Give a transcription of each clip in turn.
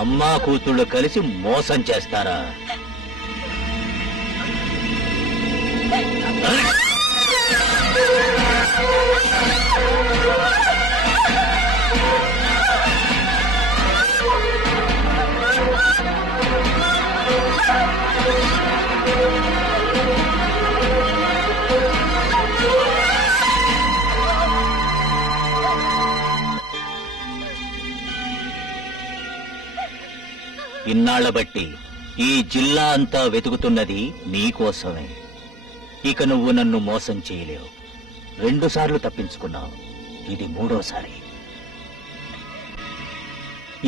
అమ్మా కూతుళ్ళు కలిసి మోసం చేస్తారా? ఇన్నాళ్ల బట్టి ఈ జిల్లా అంతా వెతుకుతున్నది నీకోసమే. ఇక నువ్వు నన్ను మోసం చేయలేవు. 2 సార్లు తప్పించుకున్నావు, ఇది 3వసారి.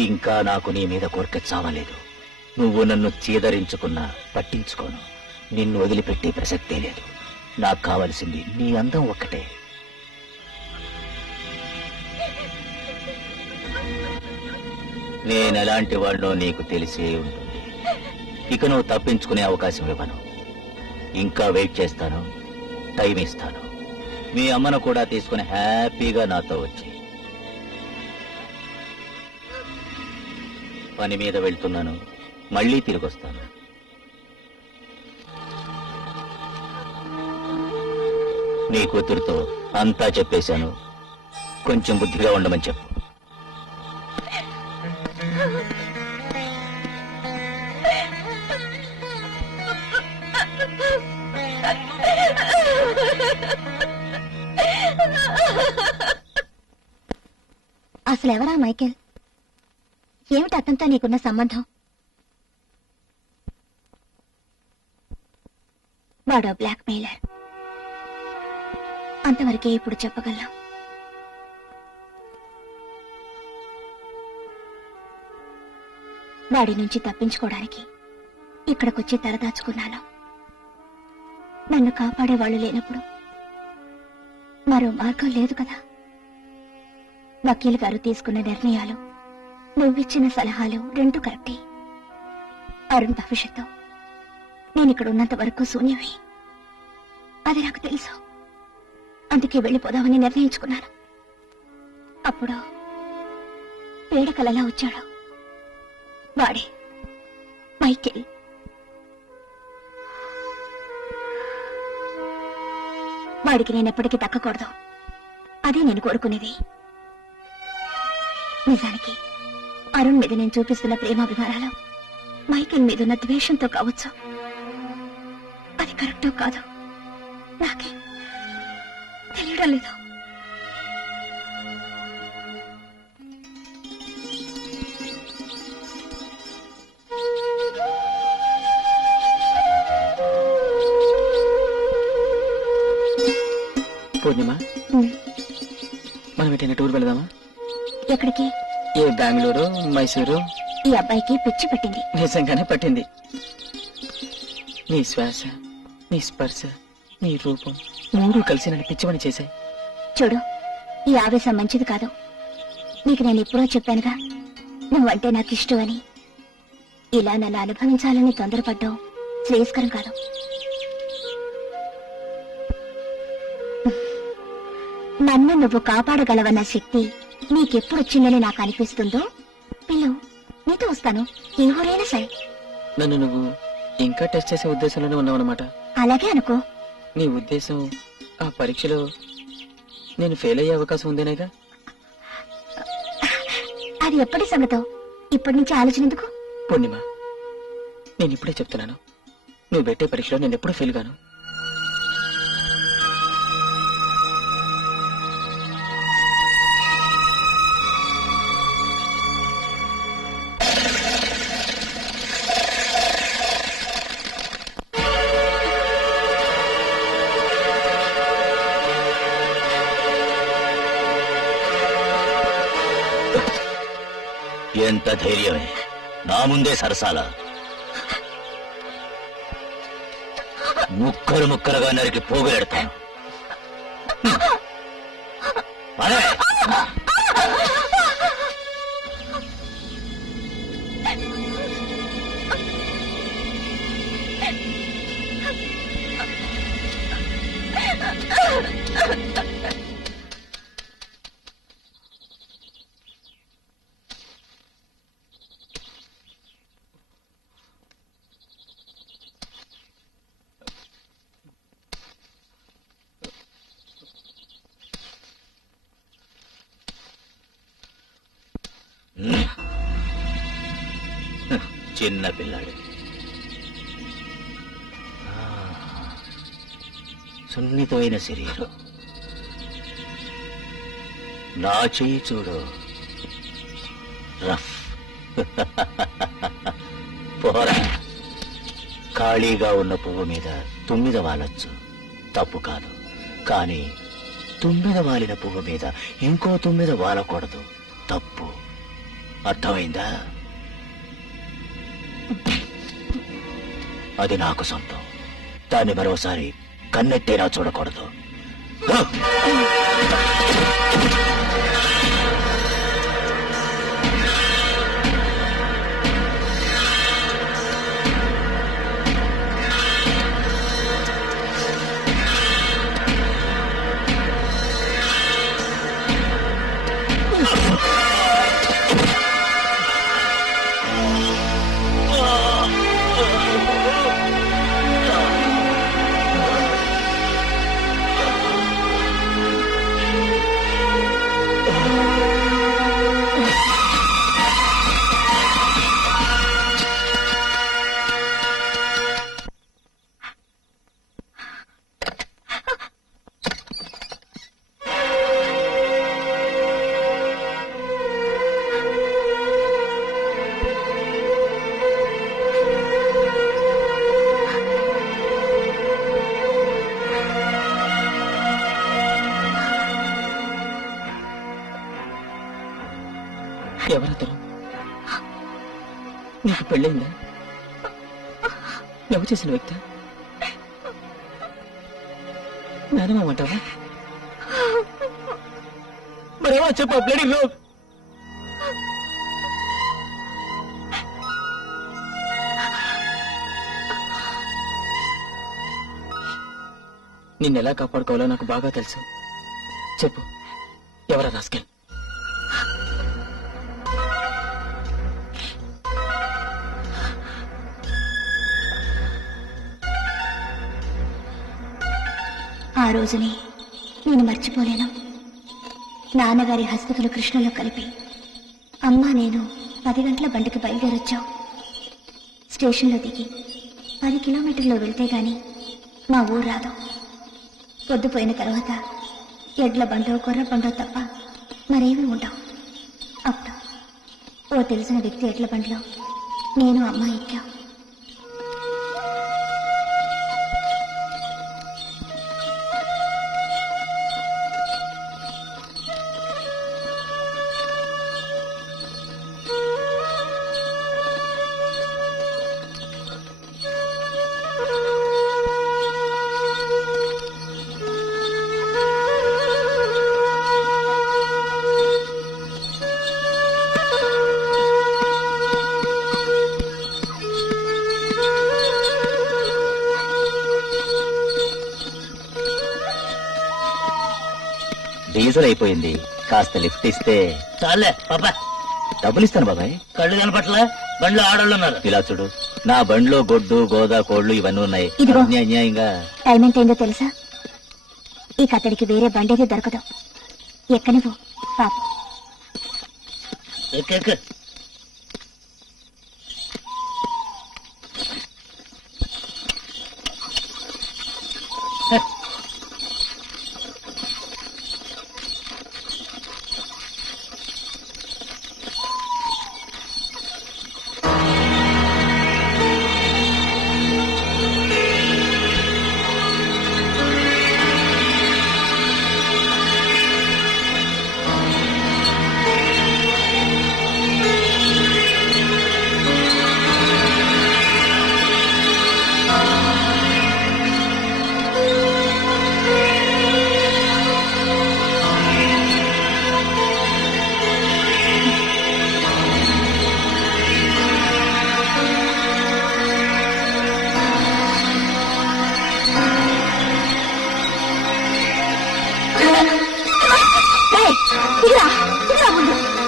ఇంకా నాకు నీ మీద కోరిక చావలేదు. నువ్వు నన్ను చీదరించుకున్నా పట్టించుకోను. నిన్ను వదిలిపెట్టే ప్రసక్తే లేదు. నాకు కావలసింది నీ అందం ఒక్కటే. నేనెలాంటి వాడినో నీకు తెలిసే ఉంటుంది. ఇక నువ్వు తప్పించుకునే అవకాశం ఇవ్వను. ఇంకా వెయిట్ చేస్తాను, టైం ఇస్తాను. మీ అమ్మను కూడా తీసుకుని హ్యాపీగా నాతో వచ్చి. పని మీద వెళ్తున్నాను, మళ్ళీ తిరిగొస్తాను. నీ కూతురుతో అంతా చెప్పేశాను. కొంచెం బుద్ధిగా ఉండమని చెప్పు. అసలు ఎవరా మైకేల్? ఏమిటి అతనితో నీకున్న సంబంధం? వాడో బ్లాక్ మెయిలర్. అంతవరకే ఇప్పుడు చెప్పగలను. వాడి నుంచి తప్పించుకోవడానికి ఇక్కడికొచ్చి తలదాచుకున్నాను. నన్ను కాపాడేవాళ్లు లేనప్పుడు మరో మార్గం లేదు కదా. వకీల్ గారు తీసుకున్న నిర్ణయాలు, నువ్విచ్చిన సలహాలు 2 కరెక్టే. అరుణ్ భవిష్యత్తు నేనిక్కడ ఉన్నంత వరకు శూన్యమే. అది నాకు తెలుసు. అందుకే వెళ్లిపోదామని నిర్ణయించుకున్నాను. అప్పుడు పేడకలలా వచ్చాడు. వాడే మైకేల్. వాడికి నేనెప్పటికీ దక్కకూడదు. అదే నేను కోరుకునేది. నిజానికి అరుణ్ మీద నేను చూపిస్తున్న ప్రేమాభిమానాలు మైకేల్ మీదున్న ద్వేషంతో కావచ్చు. అది కరెక్టో కాదు నాకే తెలియడం లేదు. పూర్ణిమ, మనం ఎటైనా టూర్ వెళదామా? ఎక్కడికి? ఏ బెంగళూరు, మైసూరు. ఈ అబ్బాయికి పిచ్చి పట్టింది. నిజంగానే పట్టింది. నీ శ్వాస, నీ స్పర్శ, నీ రూపం 3 కలిసి నన్ను పిచ్చివని చేశాయి. చూడు, ఈ ఆవేశం మంచిది కాదు. నీకు నేను ఎప్పుడో చెప్పానుగా, నువ్వంటే నాకు ఇష్టం అని. ఇలా నన్ను అనుభవించాలని తొందరపడ్డావు శ్రేయస్కరం కాదు. నన్ను నువ్వు కాపాడగలవన్న శక్తి నీకెప్పుడొచ్చిందని నాకు అనిపిస్తుందో పిల్లు, నీతో వస్తాను. ఏ ఊరైనా సరే. నన్ను నువ్వు ఇంకా టెస్ట్ చేసే ఉద్దేశంలోనే ఉన్నావన్నమాట. అలాగే అనుకో. నీ ఉద్దేశం ఆ పరీక్షలో నేను ఫెయిల్ అయ్యే అవకాశం ఉందేనేగా? అది ఎప్పటి సంగతో ఇప్పటి నుంచి ఆలోచన ఎందుకు? పూర్ణిమ, నేను ఇప్పుడే చెప్తున్నాను, నువ్వు పెట్టే పరీక్షలో నేను ఎప్పుడూ ఫెయిల్ గాను. ఎంత ధైర్యమే! నా ముందే సరసాల. ముక్కలు ముక్కలుగా నరికి పోగులెడతాను. చిన్న పిల్లాడు. సున్నితమైన శరీరం. నా చెయ్యి చూడు, రఫ్. పోరా. ఖాళీగా ఉన్న పువ్వు మీద తుమ్మిద వాలొచ్చు, తప్పు కాదు. కానీ తుమ్మిద వాలిన పువ్వు మీద ఇంకో తుమ్మిద వాలకూడదు, తప్పు. అర్థమైందా? అది నాకు సొంతం. దాన్ని మరోసారి కన్నెట్టేనా చూడకూడదు. ఎవరతను? నీకు పెళ్ళైందా? ఎవరు చేసిన వ్యక్తి? మేనమామంటావా? మరేమో చెప్పు. Bloody rogue. నిన్నెలా కాపాడుకోవాలో నాకు బాగా తెలుసు. చెప్పు, ఎవరా రాస్కెల్? ఆ రోజుని నేను మర్చిపోలేను. నాన్నగారి హస్తకులు కృష్ణలో కలిపి అమ్మ నేను 10 గంటల బండికి బయలుదేరొచ్చావు. స్టేషన్లో దిగి 10 కిలోమీటర్లు వెళ్తే గాని మా ఊరు రాదు. పొద్దుపోయిన తర్వాత ఎడ్ల బండో కొర్ర బండో తప్ప మరేమీ ఉండవు. అప్పుడు ఓ తెలిసిన వ్యక్తి ఎడ్ల బండిలో నేను అమ్మ ఎక్కాం. డీజిల్ అయిపోయింది, కాస్త లిఫ్ట్ ఇస్తే. చాలే పాపా, డబ్బులు ఇస్తాను బాబాయ్. కళ్ళు కనపట్లే, బండిలో ఆడోళ్ళు ఉన్నారు. ఇలా చూడు, నా బండిలో గొడ్డు గోదా కోళ్లు ఇవన్నీ ఉన్నాయి. ఇదిగో. అన్యాయంగా టైం ఎంతైందో తెలుసా? ఇక అతడికి వేరే బండేది దొరకదు. ఎక్కనివ్వు పాపం. ఎక్కెక్కు.